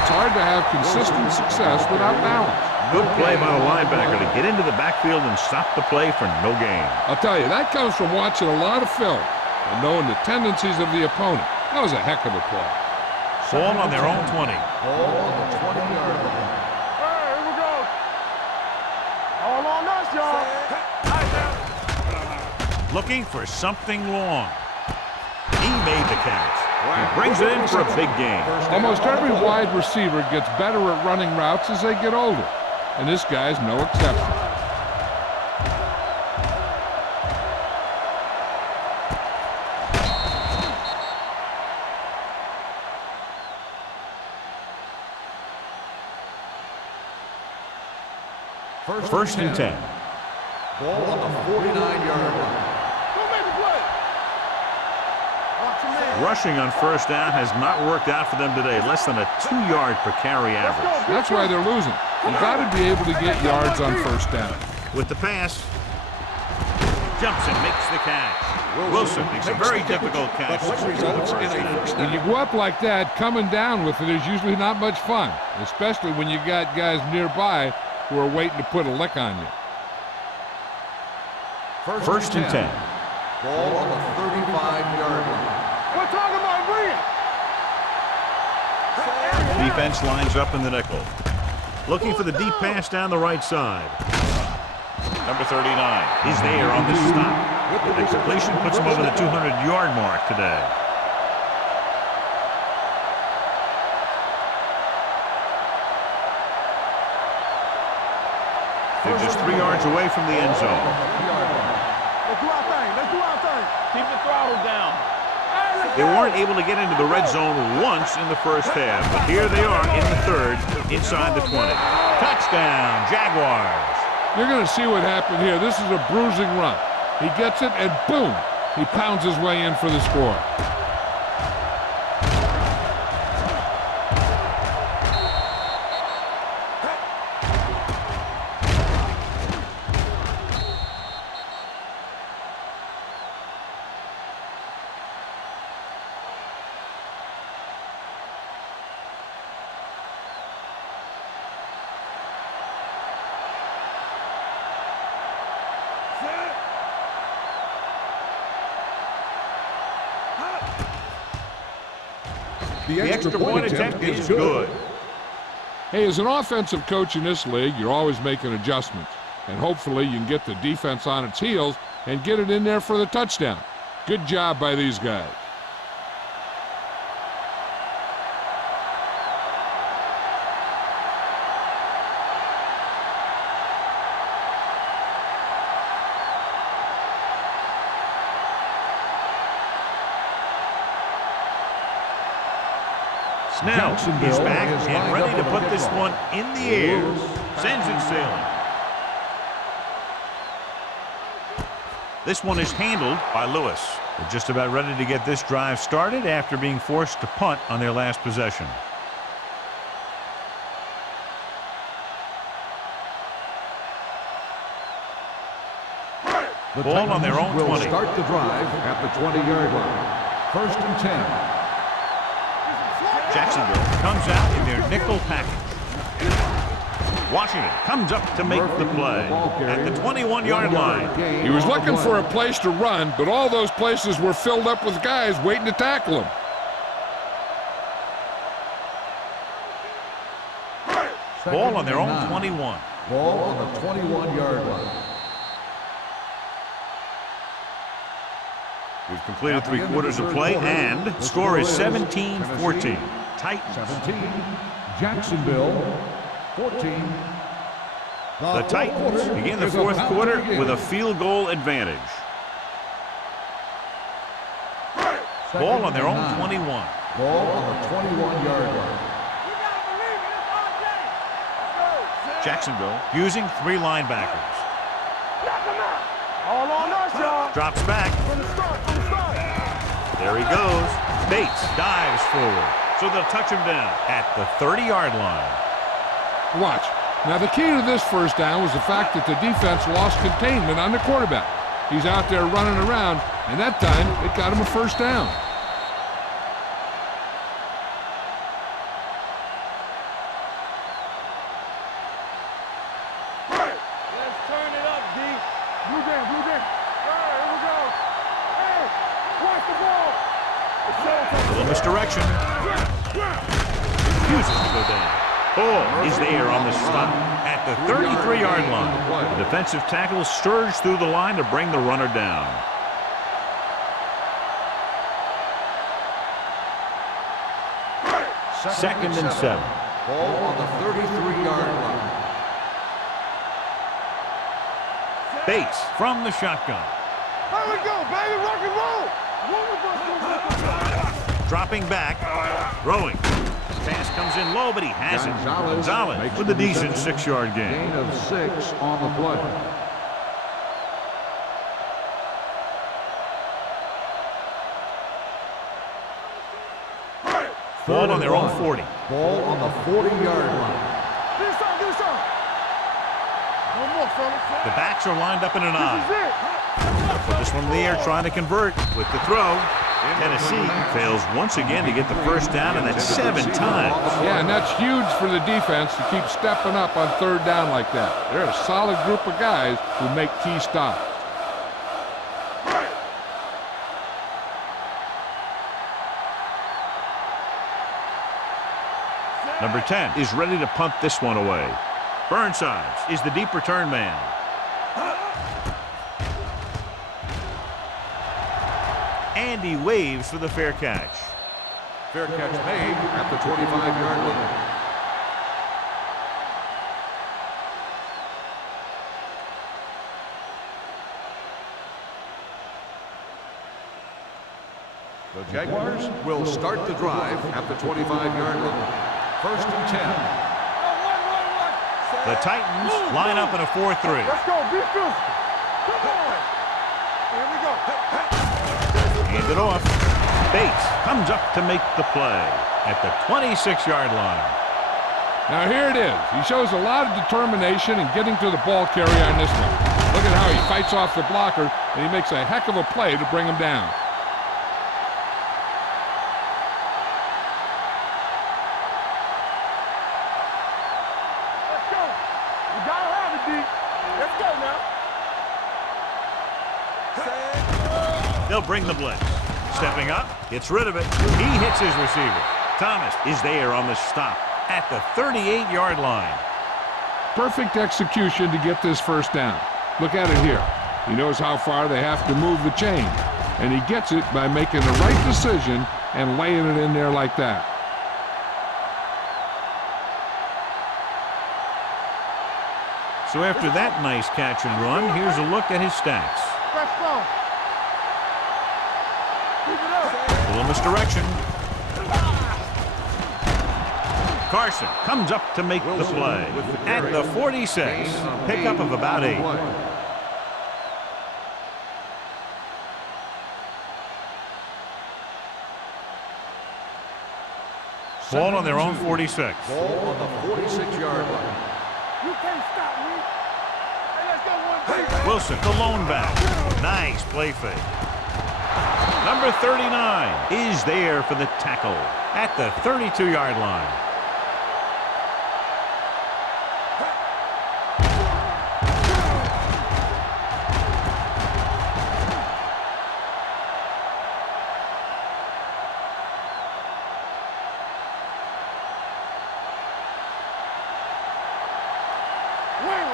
It's hard to have consistent success without balance. Good play by the linebacker to get into the backfield and stop the play for no gain. I'll tell you, that comes from watching a lot of film and knowing the tendencies of the opponent. That was a heck of a play. Ball on their own 20. Ball on the 20-yard line. Hey, here we go. All on us, y'all. Looking for something long. He made the catch. He brings it in for a big gain. Almost every wide receiver gets better at running routes as they get older, and this guy's no exception. First and 10. Ball on the 49-yard line. Who made the play? Watch your man. Rushing on first down has not worked out for them today. Less than a 2-yard per carry average. That's why they're losing. You got to be able to get yards on first down. With the pass, jumps and makes the catch. Wilson makes a very difficult catch. When you go up like that, coming down with it is usually not much fun, especially when you got guys nearby who are waiting to put a lick on you. First and 10. Ball on the 35-yard line. We're talking about brilliant. Defense lines up in the nickel. Looking for the deep pass down the right side. Number 39. He's there on the stop. The completion puts him over the 200-yard mark today. They're just 3 yards away from the end zone. Let's do our thing. Let's do our thing. Keep the throttle down. They weren't able to get into the red zone once in the first half, but here they are in the third, inside the 20. Touchdown, Jaguars. You're going to see what happened here. This is a bruising run. He gets it, and boom, he pounds his way in for the score. The extra point attempt is good. Hey, as an offensive coach in this league, you're always making adjustments. And hopefully you can get the defense on its heels and get it in there for the touchdown. Good job by these guys. Snell is back and ready to put this one in the air. Sends it sailing. This one is handled by Lewis. They're just about ready to get this drive started after being forced to punt on their last possession. The Ball on their own Titans will 20. start the drive at the 20-yard line. First and 10. Jacksonville comes out in their nickel package. Washington comes up to make the play at the 21-yard line. He was looking for a place to run, but all those places were filled up with guys waiting to tackle him. Ball on their own 21. Ball on the 21-yard line. We've completed 3 quarters of play, and the score is 17-14. Titans. 17, Jacksonville, 14. The Titans begin the fourth quarter with a field goal advantage. Ball on their own 21. Ball on the 21-yard line. Jacksonville using 3 linebackers. All on us, y'all. Drops back. From the start, from the start. There he goes. Bates dives forward. So they'll touch him down at the 30-yard line. Watch. Now, the key to this first down was the fact that the defense lost containment on the quarterback. He's out there running around, and that time it got him a first down. Let's turn it up, D. Blue game, blue game. All right, here we go. Hey, watch the ball. A little misdirection. Refuses to go down. Ball is there on the stop at the 33-yard line. The defensive tackle surged through the line to bring the runner down. Second and 7. Ball on the 33-yard line. Bates from the shotgun. Here we go, baby. Rock and roll. Dropping back. Throwing. Pass comes in low, but he has it. Gonzalez with a decent 6-yard gain. Gain of 6 on the play. Ball on their own 40. Ball on the 40-yard line. Get us on, get us on. One more, fellas. The backs are lined up in an This eye. is it. Put this one in the air, trying to convert with the throw. Tennessee fails once again to get the first down, and that's 7 times. Yeah, and that's huge for the defense to keep stepping up on third down like that. They're a solid group of guys who make key stops. Number 10 is ready to punt this one away. Burnsides is the deep return man. And he waves for the fair catch. Fair catch made at the 25-yard line. The Jaguars will start the drive at the 25-yard line. First and 10. The Titans line up in a 4-3. Let's go, be physical. Come on. Here we go. Hand it off. Bates comes up to make the play at the 26-yard line. Now here it is. He shows a lot of determination in getting to the ball carrier on this one. Look at how he fights off the blocker, and he makes a heck of a play to bring him down. Let's go. You gotta have it, D. Let's go now. They'll bring the blitz. Stepping up, gets rid of it. He hits his receiver. Thomas is there on the stop at the 38-yard line. Perfect execution to get this first down. Look at it here. He knows how far they have to move the chain, and he gets it by making the right decision and laying it in there like that. So after that nice catch and run, here's a look at his stats. Fresh ball. Keep it up. A little misdirection. Carson comes up to make the play at the 46. Pickup of about 8. Ball on their own 46. Ball on the 46-yard line. You can't stop me. Hey, let's go one. Wilson, the lone back. Nice play fake. Number 39 is there for the tackle at the 32-yard line. Win.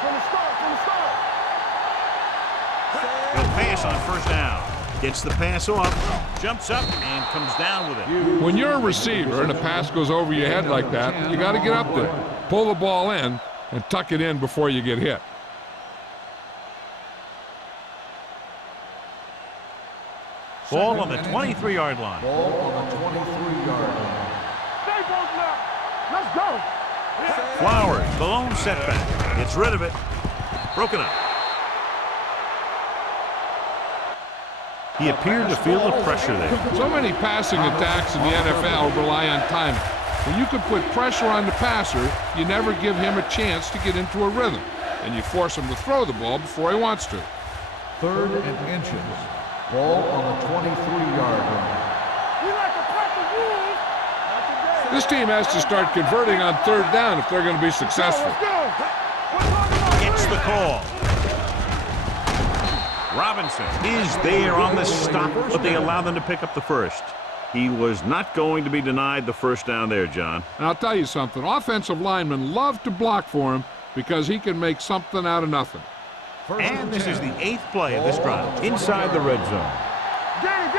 From the start. He'll pass on first down. Gets the pass off, jumps up, and comes down with it. When you're a receiver and a pass goes over your head like that, you got to get up there, pull the ball in, and tuck it in before you get hit. Ball on the 23-yard line. Ball on the 23-yard line. Stay both now. Let's go. Flowers, the lone setback. Gets rid of it. Broken up. He appeared to feel the pressure there. So many passing attacks in the NFL rely on timing. When you can put pressure on the passer, you never give him a chance to get into a rhythm. and you force him to throw the ball before he wants to. 3rd and inches. Ball on the 23-yard line. We like to break the rules. Not today. This team has to start converting on 3rd down if they're going to be successful. Let's go. We're talking about Gets the call. Robinson is there on the stop, but they allow them to pick up the first. He was not going to be denied the first down there, John. And I'll tell you something. Offensive linemen love to block for him because he can make something out of nothing. And this is the 8th play of this drive inside the red zone. Danny.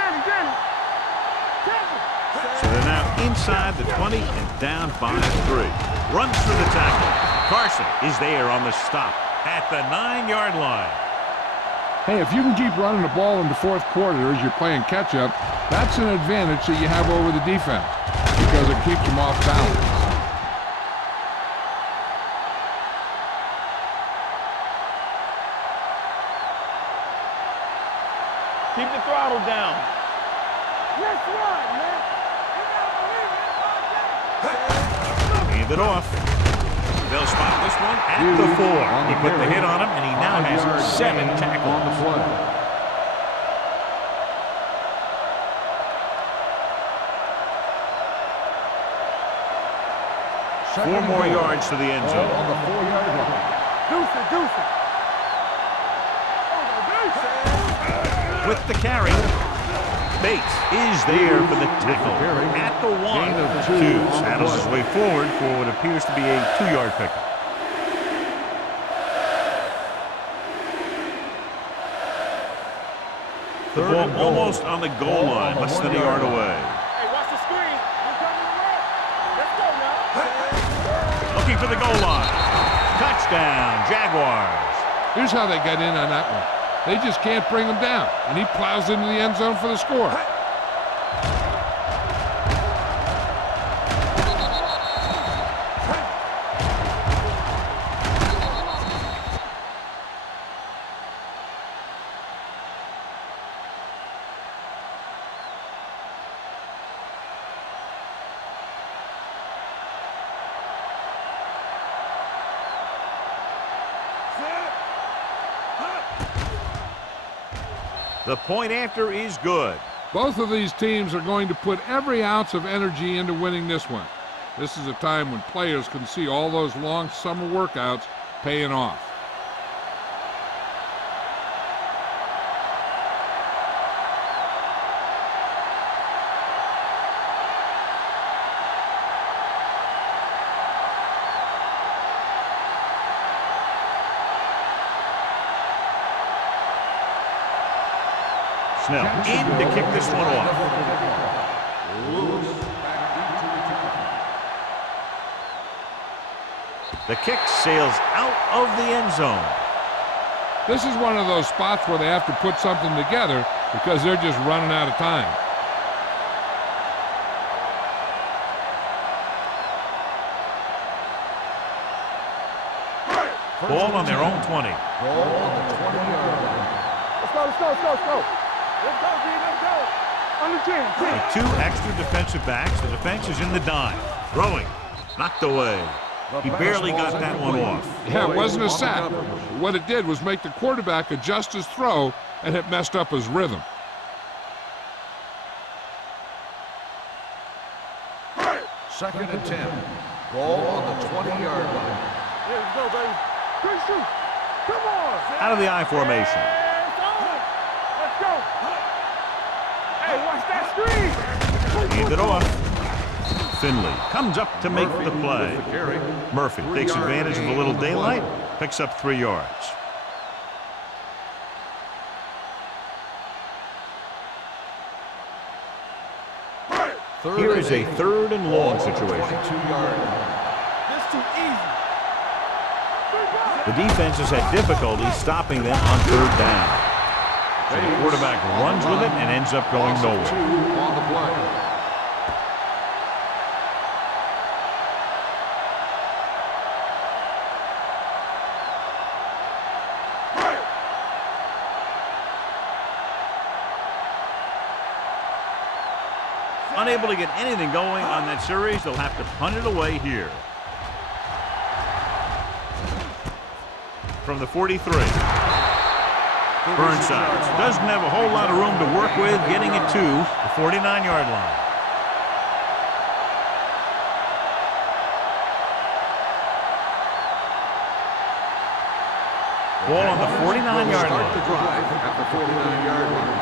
So they're now inside the 20 and down by 3. Runs through the tackle. Carson is there on the stop at the 9-yard line. Hey, if you can keep running the ball in the 4th quarter as you're playing catch-up, that's an advantage that you have over the defense because it keeps them off balance. Keep the throttle down. Let's run, man. Hand it off. They'll spot this one at the 4. He put the hit on him, and he now has 7 tackles. On the play. Four more yards to the end zone. On the 4-yard line. Deuce it. With the carry, Bates is there for the tackle at the 1. Two saddles his way forward for what appears to be a 2-yard pickup. The ball almost on the goal line, less than a yard away. Hey, watch the screen. We're coming around. Let's go now. Looking for the goal line. Touchdown, Jaguars. Here's how they get in on that one. They just can't bring him down, and he plows into the end zone for the score. The point after is good. Both of these teams are going to put every ounce of energy into winning this one. This is a time when players can see all those long summer workouts paying off. Snell in to kick this one off. The kick sails out of the end zone. This is one of those spots where they have to put something together because they're just running out of time. Ball on their own 20. Ball on the 20-yard line. Let's go. Let's go. On the 10. With 2 extra defensive backs, the defense is in the dime. Throwing, knocked away. He barely got that one off. Yeah, it wasn't a sack. What it did was make the quarterback adjust his throw, and it messed up his rhythm. Second and 10. Ball on the 20-yard line. Here we go, baby. Good shoot. Come on. Out of the I formation. Let's go. Hey, watch that screen. Hand it off. Finley comes up to make the play. Murphy takes advantage of a little daylight, picks up 3 yards. Here is a 3rd and long situation. 22-yard line. This too easy. The defense has had difficulty stopping them on 3rd down. So the quarterback runs with it and ends up going nowhere. 2 on the play. Unable to get anything going on that series, they'll have to punt it away here. from the 43. Burnside doesn't have a whole lot of room to work with, getting it to the 49-yard line. Ball on the 49-yard line. Start the drive at the 49-yard line.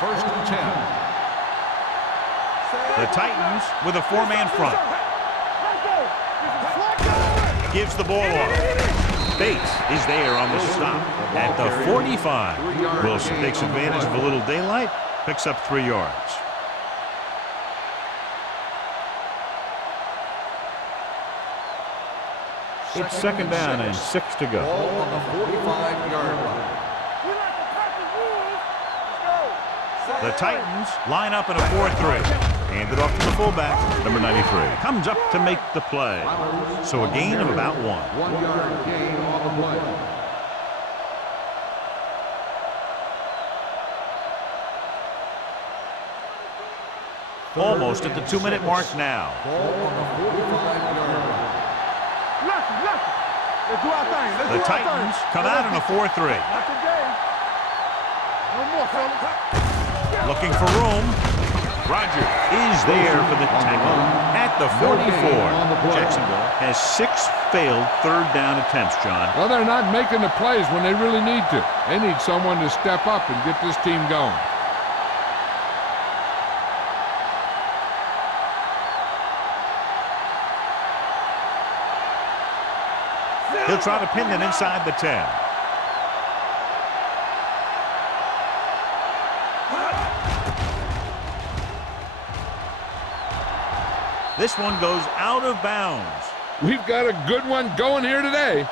1st and 10. The Titans with a 4-man front. Gives the ball off. Bates is there on the stop at the 45. Wilson takes advantage of a little daylight, picks up 3 yards. It's 2nd down and 6 to go. Ball on the 45-yard line. The Titans line up in a 4-3. Hand it off to the fullback, number 93. Comes up to make the play. So a gain of about 1. 1-yard gain on the play. Almost at the 2-minute mark now. Ball on the 45-yard line. Let's do our thing. The Titans come out in a 4-3. Not today. No more, fellas. Looking for room. Roger is there for the tackle at the 44. Jacksonville has 6 failed 3rd down attempts, John. Well, they're not making the plays when they really need to. They need someone to step up and get this team going. He'll try to pin it inside the 10. This one goes out of bounds. We've got a good one going here today.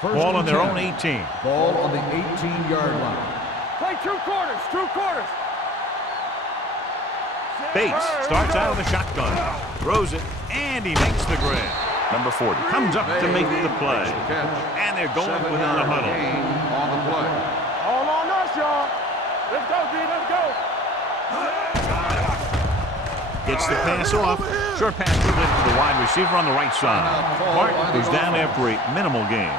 Ball on their own 18. Ball on the 18-yard line. Play 2 quarters. 2 quarters. Bates starts out of the shotgun. Throws it, and he makes the grab. Number 40 comes up to make the play. And they're going without a huddle. Gain on the play. All on us, y'all. Let's go, D. Let's go. Gets the pass off. Short pass complete to the wide receiver on the right side. Martin goes down after a minimal gain.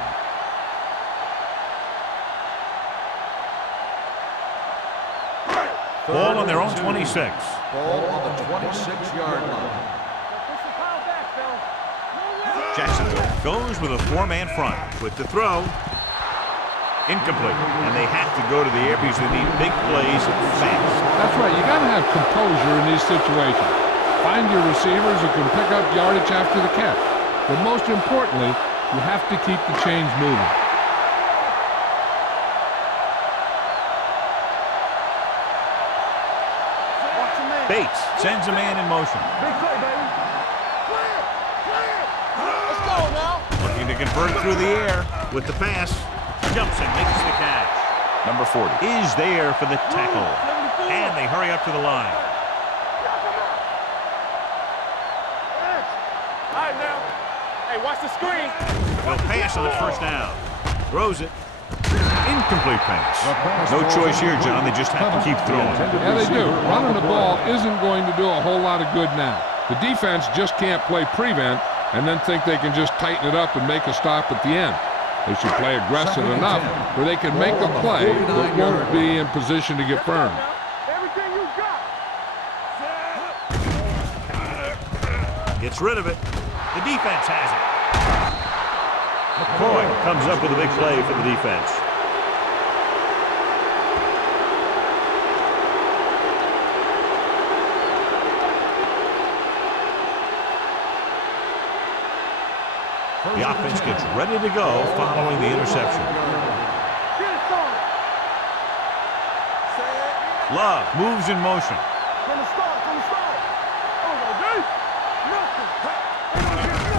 Ball on their own 26. Ball on the 26-yard line. Jacksonville goes with a 4-man front. With the throw, incomplete. And they have to go to the air because they need big plays fast. That's right. You got to have composure in these situations. Find your receivers who can pick up yardage after the catch. But most importantly, you have to keep the chains moving. Bates sends a man in motion. Big play, baby. Clear. Clear. Let's go now. Looking to convert through the air with the pass. Jumps and makes the catch. Number 40 is there for the tackle. And they hurry up to the line. All right, now. Hey, watch the screen. They'll pass on the 1st down. Throws it. Incomplete pass. No choice here, John. They just have to keep throwing. Yeah, they do. Running the ball isn't going to do a whole lot of good now. The defense just can't play prevent and then think they can just tighten it up and make a stop at the end. They should play aggressive enough where they can make a play but won't be in position to get burned. Everything you got. Gets rid of it. The defense has it. McCoy comes up with a big play for the defense. The offense gets ready to go following the interception. Love moves in motion. From the start.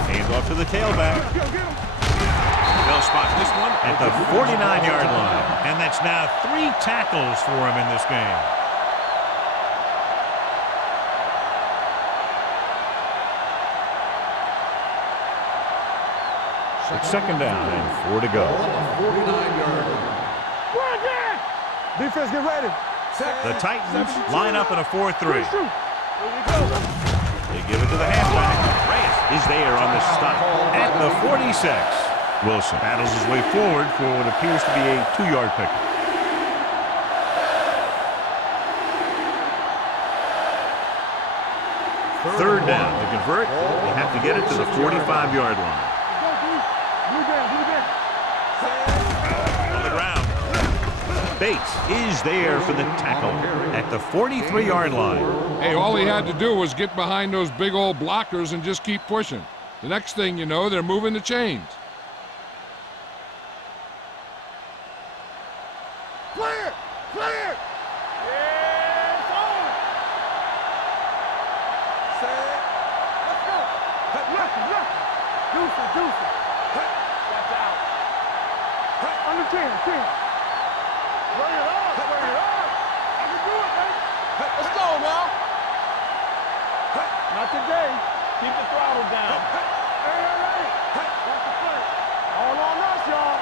Hands off to the tailback. They'll spot this one at the 49-yard line. And that's now 3 tackles for him in this game. It's 2nd down and 4 to go. 49-yard line. Defense, get ready. The Titans line up in a 4-3. Here you go. They give it to the halfback. Reyes is there on the stop at the 46. Wilson battles his way forward for what appears to be a 2-yard pickup. Third down. To convert, they have to get it to the 45-yard line. On the ground. Bates is there for the tackle at the 43-yard line. Hey, all he had to do was get behind those big old blockers and just keep pushing. The next thing you know, they're moving the chains. Clear! Clear! Yeah, it's on! Set. Let's go! Left. Deuce it. Watch out. Under 10. Bring it up. I can do it, baby. Let's go, now. Not today. Keep the throttle down. Hey. That's the play. All on us, y'all.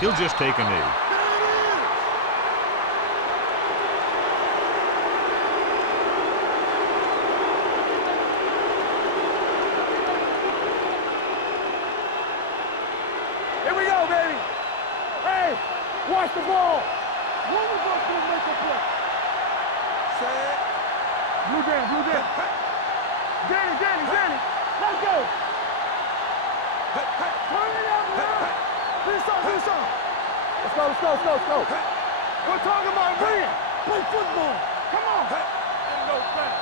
He'll just take a knee. Here we go, baby. Hey, watch the ball. One of us will make a play. Set. Blue down. Danny. Let's go. Turn it up, man. Do something. Let's go. We're talking about winning. Play football. Come on. And no back.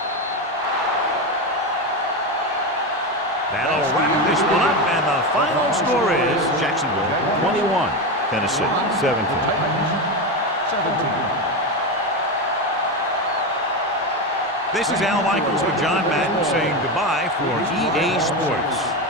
That'll wrap this one up, and the final score is Jacksonville 21, Tennessee 17. This is Al Michaels with John Madden saying goodbye for EA Sports.